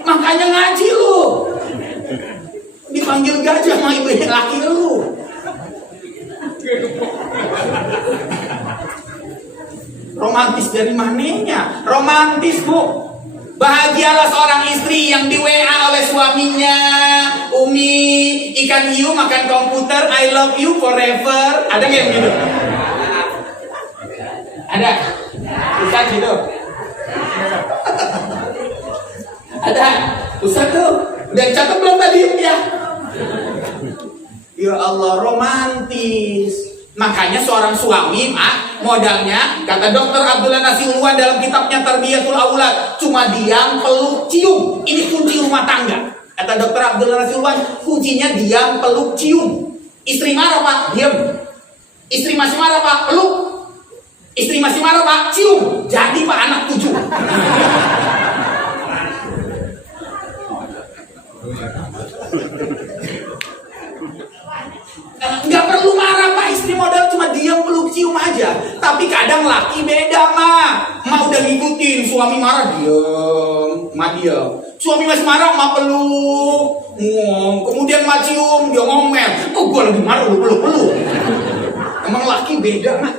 Makanya ngaji lu. Dipanggil gajah sama ibu laki lu. Romantis dari mananya? Romantis, Bu. Bahagialah seorang istri yang di WA oleh suaminya. Umi, ikan hiu makan komputer, I love you forever. Ada nggak yang gitu? Ada? Ustaz gitu? Ada? Ustaz tuh? Udah catat belum tadi ya? Ya Allah, romantis. Makanya seorang suami, modalnya, kata Dr. Abdullah Nasiulwan dalam kitabnya Tarbiyatul Aulad, cuma diam, peluk, cium. Ini kunci rumah tangga. Kata Dr. Abdullah Nasiulwan, kuncinya diam, peluk, cium. Istri marah, Pak, diam. Istri masih marah, Pak, peluk. Istri masih marah, Pak, cium. Jadi Pak anak 7. Nggak perlu marah, Pak. Istri modal cuma diam, peluk, cium aja. Tapi kadang laki beda, Ma udah ngikutin. Suami marah, diam. Ma diam. Suami masih marah, Ma peluk. Kemudian Ma cium, dia ngomel. Oh, gue lagi marah, lu peluk. Emang laki beda, Ma.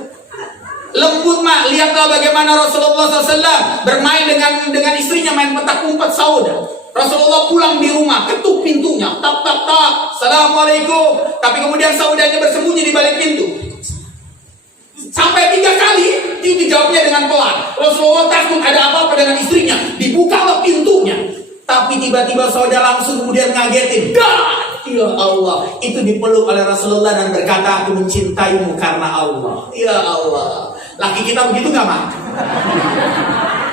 Lembut, Ma. Lihatlah bagaimana Rasulullah SAW bermain dengan istrinya, main petak umpet sauda. Rasulullah pulang di rumah, ketuk pintunya, tap tap tap, assalamualaikum. Tapi kemudian saudanya bersembunyi di balik pintu. Sampai 3 kali, dia dijawabnya dengan pelan. Rasulullah takut ada apa-apa dengan istrinya, dibukalah pintunya. Tapi tiba-tiba saudara langsung kemudian ngagetin. Ya Allah, itu dipeluk oleh Rasulullah dan berkata, aku mencintaimu karena Allah. Ya Allah, laki kita begitu gak, Mak?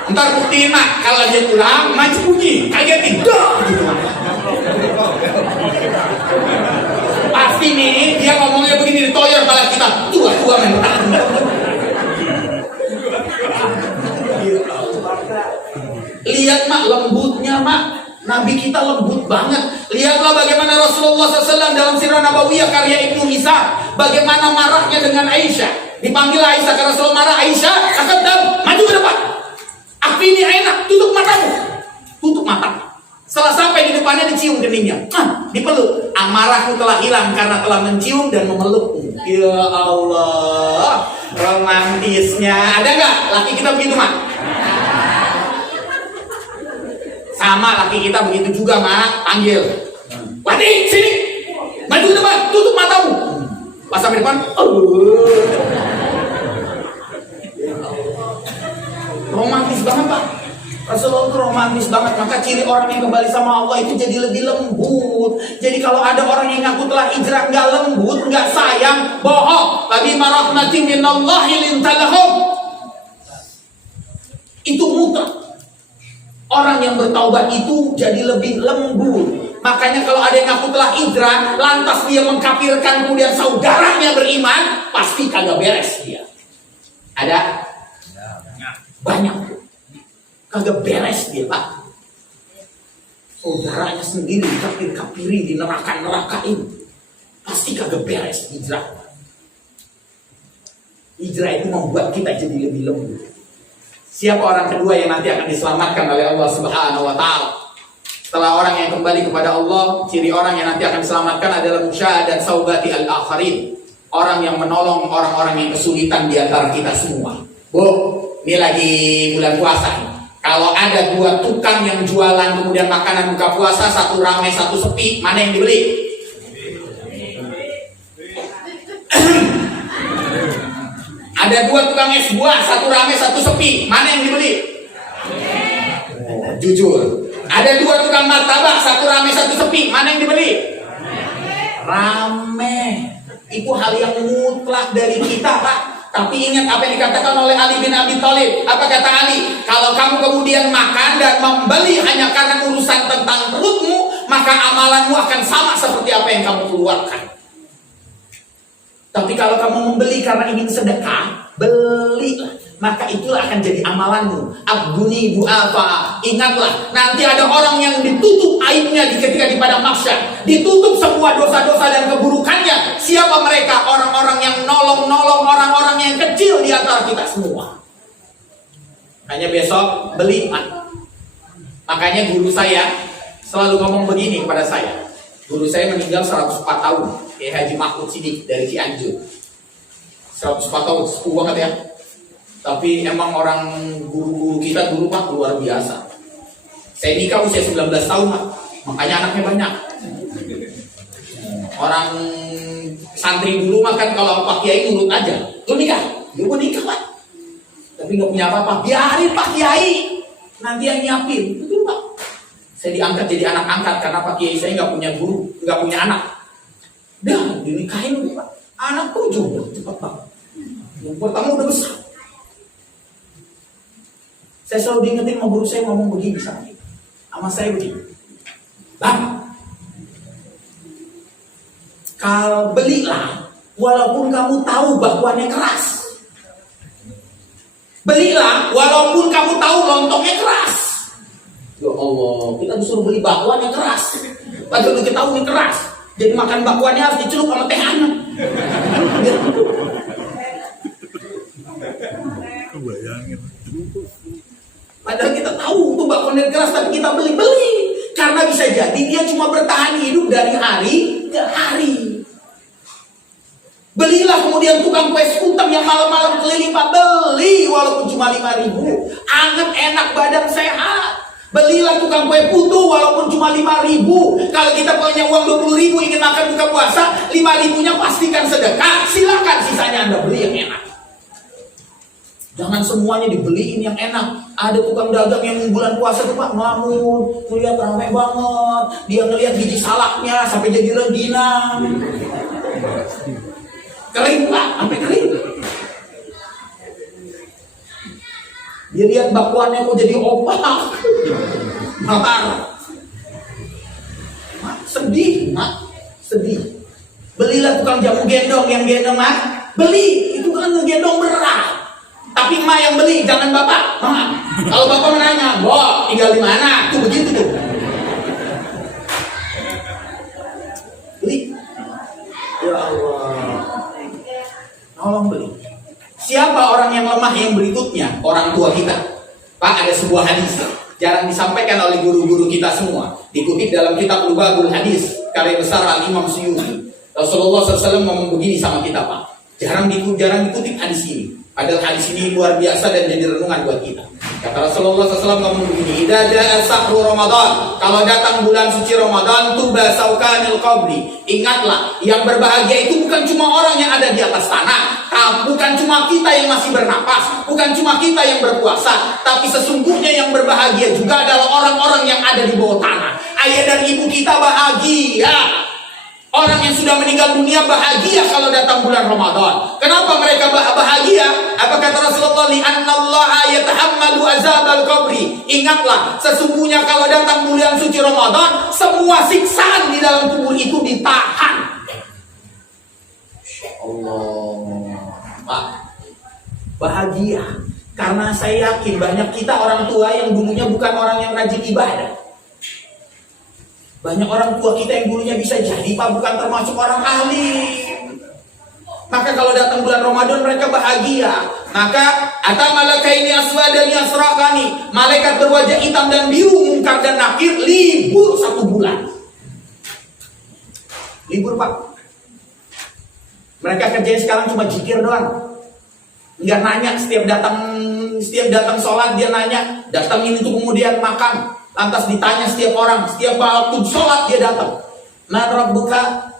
Ntar buktiin, Mak, kalau dia pulang, Mak bunyi, kagetin, gitu. Pasti nih, dia ngomongnya begini, ditoyor malah kita, tua-tua memang. Lihat, Mak, lembutnya, Mak. Nabi kita lembut banget. Lihatlah bagaimana Rasulullah SAW dalam Sirah Nabawiyah karya Ibnu Isa. Bagaimana marahnya dengan Aisyah. Dipanggil Aisyah karena Rasulullah marah. Aisyah, maju ke depan. Aku ini enak, tutup matamu. Tutup mata. Setelah sampai di depannya dicium keningnya. Dipeluk. Amarahmu telah hilang karena telah mencium dan memelukmu. Ya Allah, romantisnya. Ada nggak laki kita begitu, Mak? Sama laki kita begitu juga, Mak. Panggil. Wadi, sini. Maju ke depan, tutup matamu. Pas sampai depan, romantis banget, Pak. Rasulullah itu romantis banget. Maka ciri orang yang kembali sama Allah itu jadi lebih lembut. Jadi kalau ada orang yang ngaku telah hijrah nggak lembut, nggak sayang, bohong. Tapi marahmatin minallahi lintalahum. Itu mutlak. Orang yang bertaubat itu jadi lebih lembut. Makanya kalau ada yang ngaku telah hijrah, lantas dia mengkafirkan kemudian saudaranya beriman, pasti kagak beres dia. Ada? Banyak. Kagak beres dia, Pak. Saudaranya sendiri dikafir-kafiri, di neraka-nerakain. Pasti kagak beres hijrah. Hijrah itu membuat kita jadi lebih lembut. Siapa orang kedua yang nanti akan diselamatkan oleh Allah Subhanahu wa Ta'ala? Setelah orang yang kembali kepada Allah, ciri orang yang nanti akan diselamatkan adalah musyahadat saubati al-akharin. Orang yang menolong orang-orang yang kesulitan di antara kita semua. Bu, ini lagi bulan puasa. Kalau ada 2 tukang yang jualan kemudian makanan buka puasa, satu rame satu sepi, mana yang dibeli? Ada 2 tukang es buah, satu rame satu sepi, mana yang dibeli? Jujur. Ada 2 tukang martabak, satu rame satu sepi, mana yang dibeli? Rame. Itu hal yang mutlak dari kita, Pak. Tapi ingat apa yang dikatakan oleh Ali bin Abi Thalib. Apa kata Ali? Kalau kamu kemudian makan dan membeli hanya karena urusan tentang perutmu, maka amalanmu akan sama seperti apa yang kamu keluarkan. Tapi kalau kamu membeli karena ingin sedekah, belilah, maka itulah akan jadi amalanmu. Abduni du'afa. Ingatlah, nanti ada orang yang ditutup aibnya ketika di padang mahsyar, ditutup semua dosa-dosa dan keburukannya. Siapa mereka? Orang-orang yang nolong-nolong orang-orang yang kecil di antara kita semua. Hanya besok beli. Makanya guru saya selalu ngomong begini kepada saya. Guru saya meninggal 104 tahun, Haji Mahmud Sidik dari Cianjur. 104 tahun, sepuh banget ya. Tapi emang orang guru-guru kita dulu Pak luar biasa. Saya nikah usia 19 tahun Pak, makanya anaknya banyak. Orang santri dulu makan kalau Pak Kiai nurut aja. Lu nikah? Lu mau nikah Pak. Tapi nggak punya apa-apa, biarin Pak Kiai. Nanti yang nyiapin, betul Pak. Saya diangkat jadi anak angkat karena Pak Kiai saya nggak punya guru, nggak punya anak. Dah dinikahin Pak. Anakku juga cepat Pak. Yang pertama udah besar. Saya selalu diingetin sama guru saya ngomong begini sama saya begini. Bang, kalau belilah walaupun kamu tahu bakwannya keras. Belilah walaupun kamu tahu lontongnya keras. Ya Allah, kita disuruh beli bakwannya keras. Padahal kita tahu ini keras. Jadi makan bakwannya harus dicelup sama teh hangat. Padahal kita tahu tuh bakwannya keras, tapi kita beli. Karena bisa jadi dia cuma bertahan hidup dari hari ke hari. Belilah kemudian tukang kue sekutang yang malam-malam keliling Pak, beli walaupun cuma 5.000. Anget, enak, badan sehat. Belilah tukang kue putu walaupun cuma 5.000. Kalau kita punya uang 20.000 ingin makan buka puasa, 5.000-nya pastikan sedekah. Silakan sisanya Anda beli yang enak. Jangan semuanya dibeliin yang enak. Ada tukang dagang yang bulan puasa tuh Pak ngelamun, ngeliat ramai banget. Dia ngeliat biji salaknya sampai jadi rengginang. Kering Pak, sampai kering. Dia lihat bakwannya kok jadi opak. Marah. Sedih, Mak. Sedih. Belilah tukang jamu gendong yang gendong, Mak. Beli, itu kan gendong berat. Tapi emak yang beli, jangan bapak. Mak. Kalau bapak menanya, "Bo, tinggal di mana?" Tuh begitu tuh. Beli. Ya Allah. Tolong beli. Siapa orang yang lemah yang berikutnya? Orang tua kita. Pak, ada sebuah hadis jarang disampaikan oleh guru-guru kita semua. Dikutip dalam kitab Lubabul Hadis karya besar Al-Imam Suyuti. Rasulullah SAW ngomong begini sama kita Pak. Jarang dikutip hadis ini. Padahal hadis ini luar biasa dan jadi renungan buat kita. Kata Rasulullah SAW ngomong begini, "Idza jaa sahru Ramadan." Kalau datang bulan suci Ramadan, tuba saukanil qabri. Ingatlah, yang berbahagia itu bukan cuma orang yang ada di atas tanah, bukan cuma kita yang masih bernapas, bukan cuma kita yang berpuasa, tapi sesungguhnya yang berbahagia juga adalah orang-orang yang ada di bawah tanah. Ayah dan ibu kita bahagia. Orang yang sudah meninggal dunia bahagia kalau datang bulan Ramadan. Kenapa mereka bahagia? Apa kata Rasulullah? Li'annallaha yatahammalu azabal qabri. Ingatlah, sesungguhnya kalau datang bulan suci Ramadan, semua siksaan di dalam kubur itu ditahan. Allah, Pak, bahagia. Karena saya yakin banyak kita orang tua yang dulunya bukan orang yang rajin ibadah. Banyak orang tua kita yang dulunya bisa jadi Pak bukan termasuk orang ahli. Maka kalau datang bulan Ramadan mereka bahagia. Maka atamalakaini aswadani asraqani. Malaikat berwajah hitam dan biru, mungkar dan nakir libur 1 bulan. Libur Pak. Mereka kerjanya sekarang cuma zikir doang. Nggak nanya setiap datang sholat dia nanya, datangin itu kemudian makan. Lantas ditanya setiap orang, setiap waktu sholat dia datang. Man rabbuka,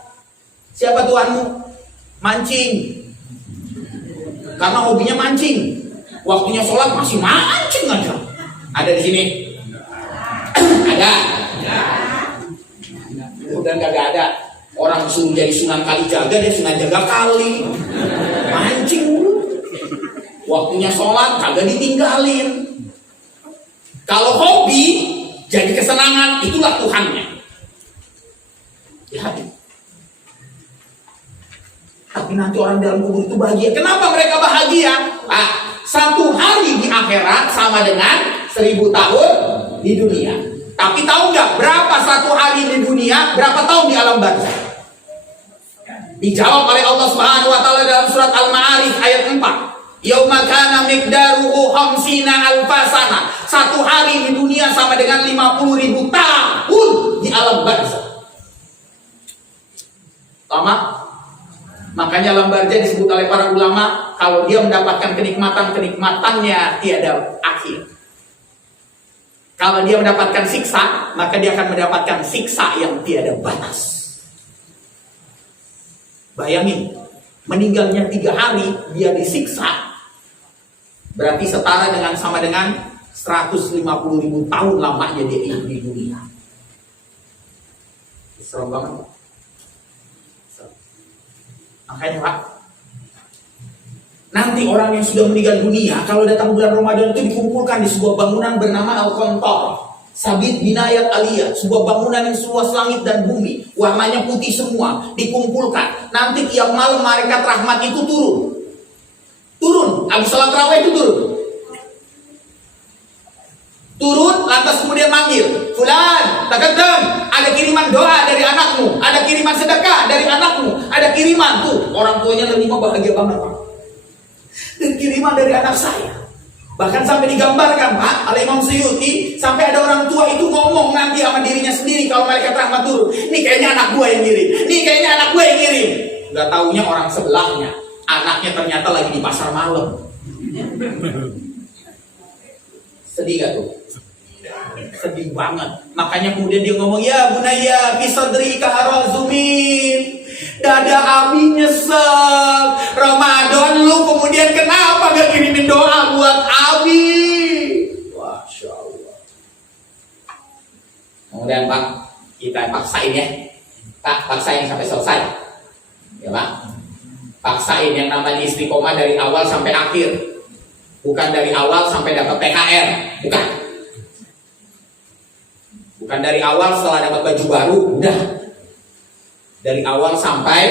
siapa Tuhanmu? Mancing. Karena hobinya mancing. Waktunya sholat masih mancing aja. Ada di sini? Ada? Udah nggak ada. Orang suruh jadi Sunan Kalijaga, dia Sunan Jaga Kali. Mancing. Waktunya sholat kagak ditinggalin. Kalau hobi jadi kesenangan, itulah Tuhannya. Ya. Tapi nanti orang dalam kubur itu bahagia. Kenapa mereka bahagia? Satu hari di akhirat sama dengan 1000 tahun di dunia. Tapi tahu nggak berapa satu hari di dunia, berapa tahun di alam barzakh? Dijawab oleh Allah Subhanahu wa taala dalam surat Al-Ma'arij ayat 4. Yauma kana miqdaruhu 50 alfasana. Satu hari di dunia sama dengan 50.000 tahun di alam barzakh. Lama. Makanya alam barzakh disebut oleh para ulama, kalau dia mendapatkan kenikmatan-kenikmatannya tiada akhir. Kalau dia mendapatkan siksa, maka dia akan mendapatkan siksa yang tiada batas. Bayangin, meninggalnya 3 hari dia disiksa, berarti setara dengan sama dengan 150.000 tahun lamanya dia hidup di dunia. Serem banget. Makanya Pak, nanti orang yang sudah meninggal dunia, kalau datang bulan Ramadan itu dikumpulkan di sebuah bangunan bernama Al-Qantar Sabit Binayat Aliyah, sebuah bangunan yang seluas langit dan bumi, warnanya putih semua, dikumpulkan. Nanti tiap malam malaikat rahmat itu turun, habis salat tarawih itu turun, lantas kemudian manggil, fulan, taqaddam, ada kiriman doa dari anakmu, ada kiriman sedekah dari anakmu, ada kiriman tuh, orang tuanya terima bahagia banget Pak. Dan kiriman dari anak saya. Bahkan sampai digambarkan Pak oleh Imam Suyuti, sampai ada orang tua itu ngomong nanti sama dirinya sendiri kalau malaikat rahmat turun, nih kayaknya anak gua yang ngirim, nggak taunya orang sebelahnya, anaknya ternyata lagi di pasar malam. Sedih gak tuh? Sedih banget. Makanya kemudian dia ngomong, ya bunaya bisadri kaharazumin, dada abi nyesek. Ramadan lu kemudian kenapa gak kirimin doa buat abi? Masya Allah. Kemudian Pak, kita paksain ya Pak, paksain sampai selesai ya Pak. Paksain yang namanya istiqomah dari awal sampai akhir. Bukan dari awal sampai dapat THR, bukan dari awal setelah dapat baju baru, udah. Dari awal sampai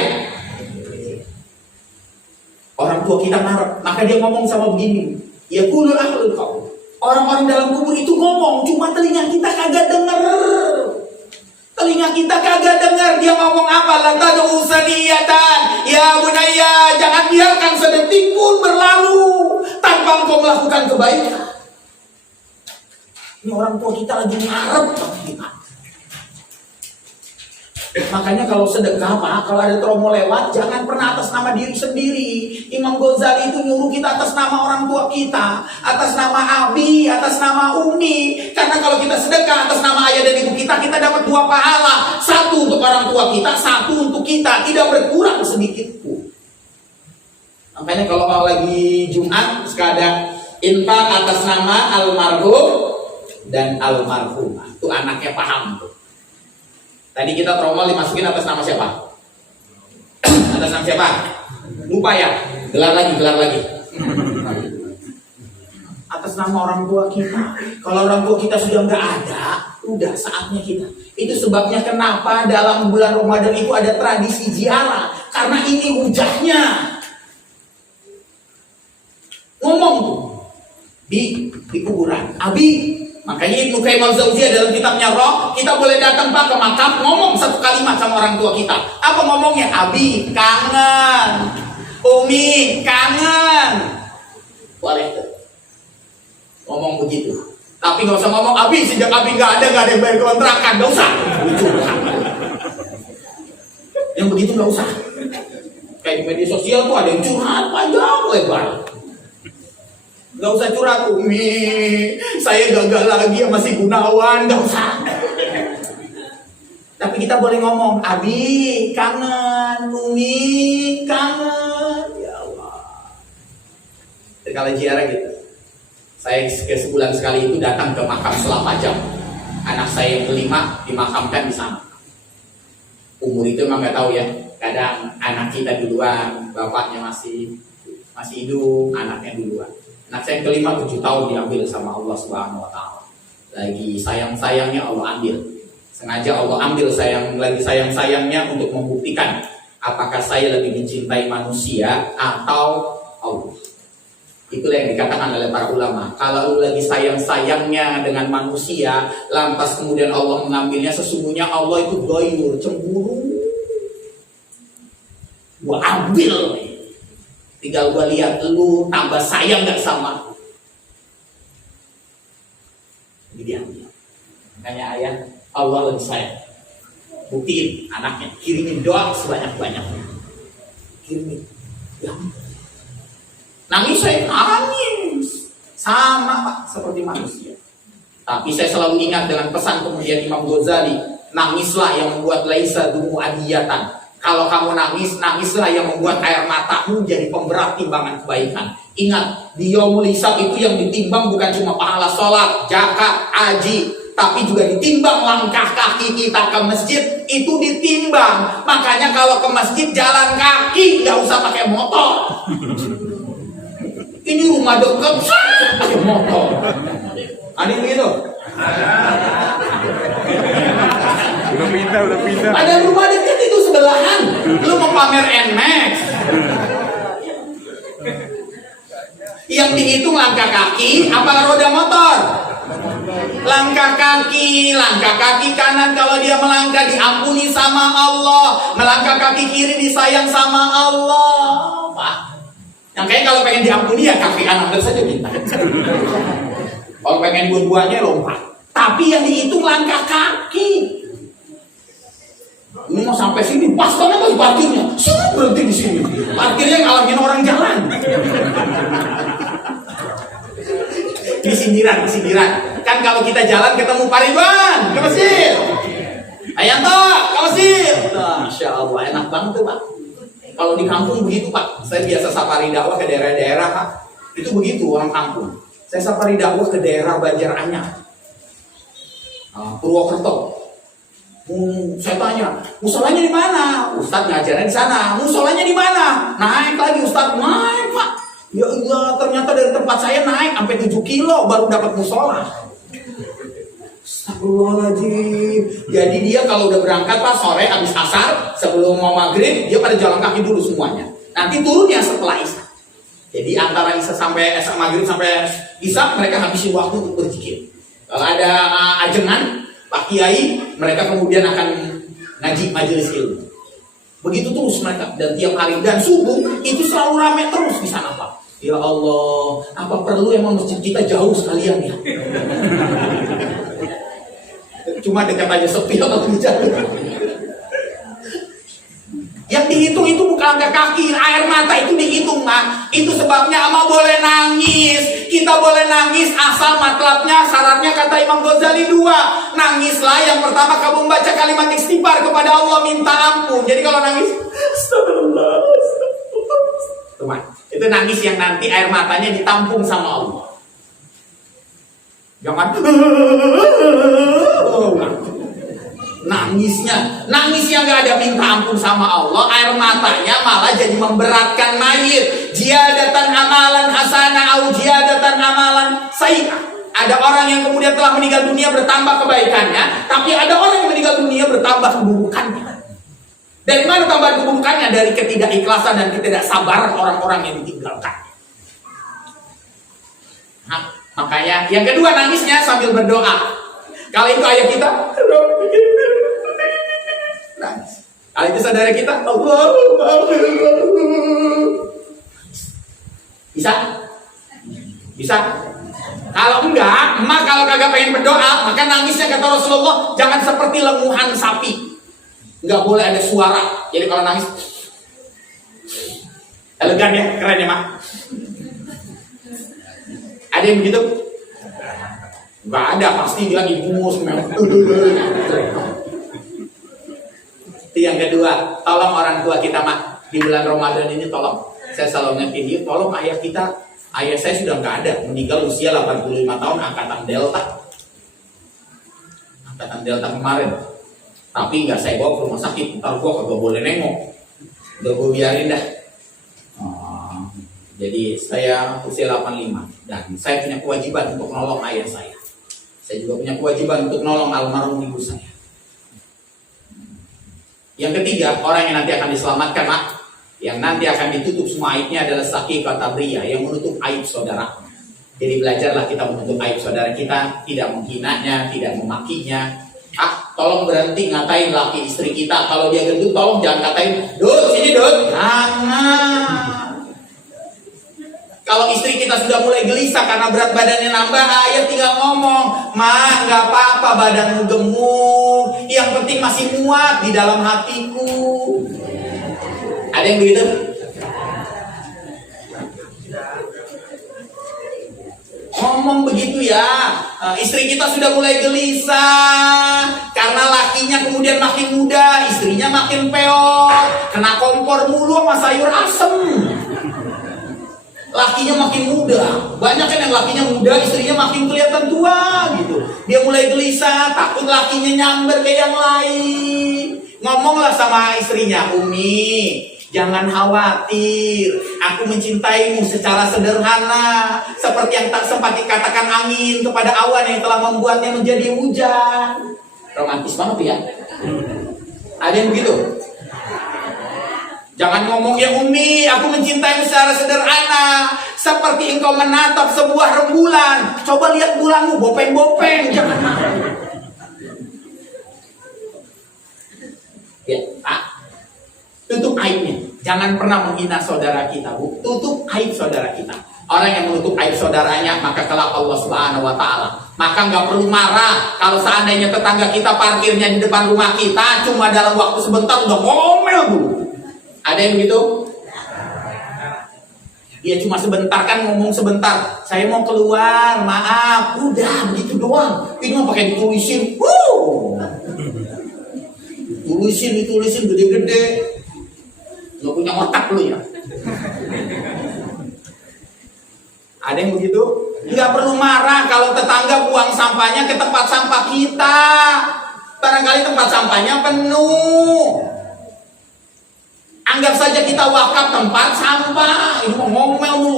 orang tua kita ngarep, maka dia ngomong sama begini, ya kulul ahlul qaum. Orang-orang dalam kubur itu ngomong, cuma telinga kita kagak denger. Dia ngomong apa? La tad'u saniyatan, ya bunayya, jangan biarkan sedetik pun berlalu tanpa engkau melakukan kebaikan. Ini orang tua kita lagi ngarep kita. Makanya kalau sedekah Pak, kalau ada promo lewat, jangan pernah atas nama diri sendiri. Imam Ghazali itu nyuruh kita atas nama orang tua kita, atas nama abi, atas nama umi. Karena kalau kita sedekah atas nama ayah dan ibu kita dapat 2 pahala. 1 untuk orang tua kita, 1 untuk kita, tidak berkurang sedikit pun. Makanya kalau lagi Jumat, sekadar infak atas nama almarhum dan almarhumah. Itu anaknya paham tuh. Tadi kita tromol dimasukin atas nama siapa? Atas nama siapa? Lupa ya? Gelar lagi. Atas nama orang tua kita. Kalau orang tua kita sudah nggak ada, udah saatnya kita. Itu sebabnya kenapa dalam bulan Ramadan itu ada tradisi ziarah. Karena ini hujahnya. Ngomong tuh di kuburan. Abi. Makanya Ibnu Qayyim al-Jauziyah dalam kitabnya Roh, kita boleh datang Pak ke makam, ngomong 1 kalimat sama orang tua kita. Apa ngomongnya? Abi, kangen. Umi, kangen. Boleh tuh. Ngomong begitu. Tapi gak usah ngomong, Abi, sejak Abi gak ada yang bayar kontrakan. Gak usah. Yang begitu gak usah. Kayak di media sosial tuh ada yang curhat panjang lebar. Gak usah curhat, Umi, saya gagal lagi sama si Gunawan, gak usah. Tapi kita boleh ngomong, Abi kangen, Umi kangen, ya Allah. Kalau ziarah gitu, saya sebulan sekali itu datang ke makam selama jam. Anak saya yang kelima dimakamkan di sana. Umur itu emang nggak tahu ya. Kadang anak kita duluan, bapaknya masih hidup, anaknya duluan. Anak saya yang kelima 7 tahun diambil sama Allah Subhanahu Wa Taala. Lagi sayang-sayangnya Allah ambil. Sengaja Allah ambil lagi sayang-sayangnya untuk membuktikan apakah saya lebih mencintai manusia atau Allah. Itulah yang dikatakan oleh para ulama. Kalau lu lagi sayang-sayangnya dengan manusia, lantas kemudian Allah mengambilnya, sesungguhnya Allah itu ghaiyur, cemburu. Gua ambil, tinggal gua lihat lu tambah sayang gak sama. Jadi diambil. Makanya ayah, Allah lebih sayang. Buktiin anaknya, kirimin doa sebanyak-banyaknya. Kirimin, ya. Nangis saya nangis sama Pak seperti manusia. Tapi saya selalu ingat dengan pesan kemudian Imam Ghazali, nangislah yang membuat laisa dumu adiyatan. Kalau kamu nangis, nangislah yang membuat air matamu jadi pemberat timbangan kebaikan. Ingat, di yaumul hisab itu yang ditimbang bukan cuma pahala sholat, zakat, haji, tapi juga ditimbang langkah kaki kita ke masjid, itu ditimbang. Makanya kalau ke masjid jalan kaki, nggak usah pakai motor. Ini rumah dekat, pakai motor. Ada yang begitu? Udah pindah. Ada rumah dekat itu sebelahan. Lu mau pamer NMAX. Yang dihitung langkah kaki, apa roda motor? Langkah kaki kanan kalau dia melangkah diampuni sama Allah. Melangkah kaki kiri disayang sama Allah. Pak. Yang kayak kalau pengen diampuni ya kaki kanan terus saja minta. Kalau pengen dua-duanya lompat. Tapi yang dihitung langkah kaki. Ini mau sampai sini, pas banget lagi parkirnya. Suruh berhenti di sini. Parkirnya ngalangin orang jalan. Ini sindiran. Kan kalau kita jalan ketemu Pak Ridwan ke masjid. Ayanto ke masjid. Masya Allah, enak banget tuh Pak. Kalau di kampung begitu Pak, saya biasa safari dakwah ke daerah-daerah Pak. Itu begitu orang kampung. Saya safari dakwah ke daerah Banjaranyar, Purwokerto. Saya tanya, musolanya di mana? Ustadz ngajarnya di sana. Musolanya di mana? Naik lagi Ustadz, naik Pak. Ya Allah, ternyata dari tempat saya naik sampai 7 kilo baru dapat musola. Astagfirullahaladzim. Jadi dia kalau udah berangkat Pak sore habis asar sebelum mau maghrib dia pada jalan kaki dulu semuanya. Nanti turunnya setelah isya. Jadi antara isya sampai maghrib sampai isya mereka habisin waktu untuk berzikir. Kalau ada ajengan Pak Kiai mereka kemudian akan ngaji majelis ilmu. Begitu terus mereka dan tiap hari dan subuh itu selalu ramai terus di sana Pak. Ya Allah, apa perlu emang masjid kita jauh sekalian ya? Cuma dekat aja sepi kalau di jalan. Yang dihitung itu bukan angka kaki, air mata itu dihitung Mak. Itu sebabnya ama boleh nangis. Kita boleh nangis asal matlabnya syaratnya kata Imam Ghazali 2. Nangislah yang pertama kamu membaca kalimat istighfar kepada Allah minta ampun. Jadi kalau nangis astagfirullah. Teman, itu nangis yang nanti air matanya ditampung sama Allah. Jangan nangisnya nggak ada minta ampun sama Allah, air matanya malah jadi memberatkan mayit. Ziyadatan amalan hasanah au ziyadatan amalan sayyi'ah. Ada orang yang kemudian telah meninggal dunia bertambah kebaikannya, tapi ada orang yang meninggal dunia bertambah keburukannya. Dari mana tambahan keburukannya? Dari ketidakikhlasan dan ketidaksabaran orang-orang yang ditinggalkan. Nah, makanya yang kedua nangisnya sambil berdoa. Kalau itu ayah kita nangis. Kalau itu saudara kita bisa. Kalau enggak, emak kalau kagak pengen berdoa, maka nangisnya kata Rasulullah jangan seperti lenguhan sapi. Enggak boleh ada suara. Jadi kalau nangis elegan ya, keren ya Mak. Ada yang begitu? Nggak ada, pasti bilang ibumu semuanya. Itu yang kedua, tolong orang tua kita mah di bulan Ramadan ini tolong. Saya selalu ngingetin dia, tolong ayah kita. Ayah saya sudah nggak ada, meninggal usia 85 tahun, angkatan Delta. Angkatan Delta kemarin. Tapi nggak saya bawa ke rumah sakit, ntar gua kagak boleh nengok. Udah gua biarin dah. Jadi saya usia 85 dan saya punya kewajiban untuk nolong ayah saya. Saya juga punya kewajiban untuk nolong almarhum ibu saya. Yang ketiga, orang yang nanti akan diselamatkan, Mak, yang nanti akan ditutup semua aibnya adalah Saqiqah Tabriyah, yang menutup aib saudara. Jadi belajarlah kita menutup aib saudara kita, tidak menghinanya, tidak memakinya. Tolong berhenti ngatain laki istri kita. Kalau dia gendut, tolong jangan katain, "Dut, sini Dut." Jangan. Kalau istri kita sudah mulai gelisah karena berat badannya nambah, ayah tinggal ngomong, "Ma, nggak apa-apa badanmu gemuk, yang penting masih muat di dalam hatiku." Ada yang begitu? Ngomong begitu ya. Istri kita sudah mulai gelisah karena lakinya kemudian makin muda, istrinya makin peot, kena kompor mulu sama sayur asem. Lakinya makin muda, banyak kan yang lakinya muda, istrinya makin kelihatan tua gitu. Dia mulai gelisah, takut lakinya nyamber kayak yang lain. Ngomonglah sama istrinya, "Umi, jangan khawatir, aku mencintaimu secara sederhana, seperti yang tak sempat dikatakan angin kepada awan yang telah membuatnya menjadi hujan." Romantis banget ya. Ada yang begitu? Jangan ngomong, "Ya Umi, aku mencintaimu secara sederhana, seperti engkau menatap sebuah rembulan. Coba lihat bulanmu, bopeng-bopeng." Jangan. Ya, Pak. Tutup aibnya. Jangan pernah menghina saudara kita, Bu. Tutup aib saudara kita. Orang yang menutup aib saudaranya, maka kelak Allah Subhanahu wa Ta'ala. Maka nggak perlu marah kalau seandainya tetangga kita parkirnya di depan rumah kita, cuma dalam waktu sebentar udah ngomel, Bu. Ada yang begitu? Dia cuma sebentar kan, ngomong sebentar, "Saya mau keluar, maaf." Udah begitu doang. Ini mau pakai ditulisin. Ditulisin gede-gede. Nggak punya otak lu ya. Ada yang begitu? Nggak perlu marah kalau tetangga buang sampahnya ke tempat sampah kita. Barangkali tempat sampahnya penuh. Anggap saja kita wakaf tempat sampah. Ini mau ngomel lu,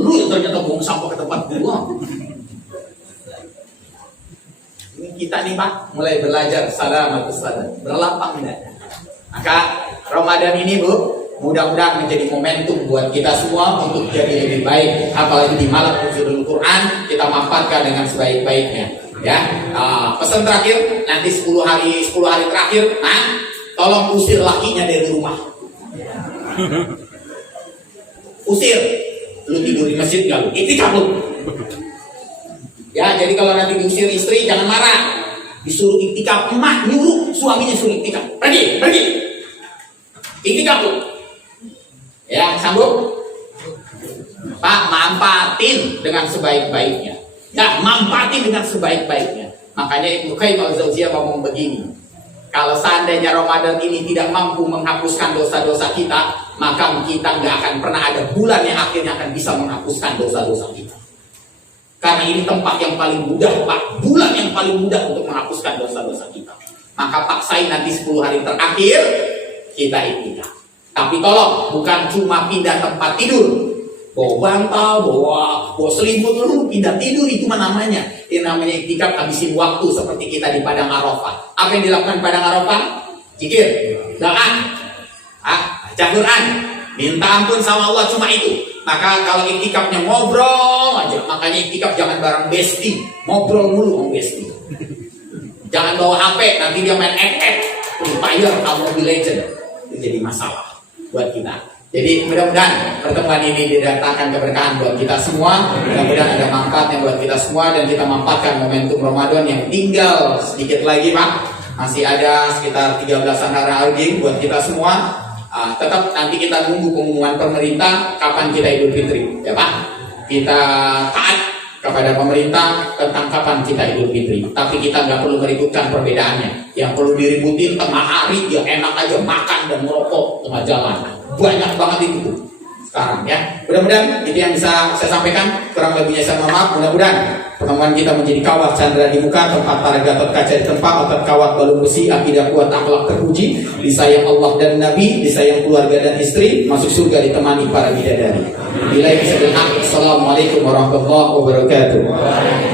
lu yang ternyata buang sampah ke tempat gua. Ini kita nih Pak, mulai belajar salamatus sadar, berlapang dada. Maka Ramadan ini Bu, mudah-mudahan menjadi momentum buat kita semua untuk jadi lebih baik. Apalagi di malam nuzulul Quran, kita manfaatkan dengan sebaik-baiknya. Ya, pesan terakhir, nanti 10 hari terakhir, tolong usir lakinya dari rumah. Usir. Lu tidur di masjid gak lu? Iktikaf lu. Ya, jadi kalau nanti diusir istri jangan marah. Disuruh iktikaf, emak nyuruh suaminya suruh iktikaf. Pergi. Iktikaf lu. Ya, sanggup? Pak, manfaatin dengan sebaik-baiknya. Ya, manfaatin dengan sebaik-baiknya. Makanya Ibnu Qayyim al-Jauziyah ngomong begini. Kalau seandainya Ramadan ini tidak mampu menghapuskan dosa-dosa kita, maka kita nggak akan pernah ada bulan yang akhirnya akan bisa menghapuskan dosa-dosa kita. Karena ini tempat yang paling mudah, Pak. Bulan yang paling mudah untuk menghapuskan dosa-dosa kita. Maka paksain nanti 10 hari terakhir, kita iktikaf. Tapi tolong, bukan cuma pindah tempat tidur. Bawa bantal, bawa selimut, lu pindah tidur, itu mah namanya. Ini namanya iktikaf, habisin waktu seperti kita di Padang Arafah. Apa yang dilakukan di Padang Arafah? Zikir, doa, baca Quran, minta ampun sama Allah, cuma itu. Maka kalau iktikafnya ngobrol aja, makanya iktikaf jangan bareng besti, ngobrol mulu sama besti. Jangan bawa HP, nanti dia main Free Fire atau Mobile Legend. Itu jadi masalah buat kita. Jadi mudah-mudahan pertemuan ini didatangkan keberkahan buat kita semua. Mudah-mudahan ada manfaatnya buat kita semua dan kita manfaatkan momentum Ramadan yang tinggal sedikit lagi, Pak. Masih ada sekitar 13-an hari lagi buat kita semua. Tetap nanti kita tunggu pengumuman pemerintah kapan kita Idul Fitri, ya Pak. Kita taat kepada pemerintah tentang kapan kita Idul Fitri. Tapi kita nggak perlu meributkan perbedaannya. Yang perlu diributin tengah hari ya enak aja makan dan merokok tengah jalan. Banyak banget itu sekarang ya. Mudah-mudahan itu yang bisa saya sampaikan. Kurang lebihnya saya mohon maaf. Mudah-mudahan pertemuan kita menjadi kawat candra di muka, tempat para gatot kaca di tempat, otot kawat balung besi, akidah kuat, akhlak terpuji, disayang Allah dan Nabi, disayang keluarga dan istri, masuk surga ditemani para bidadari. Assalamualaikum warahmatullahi wabarakatuh.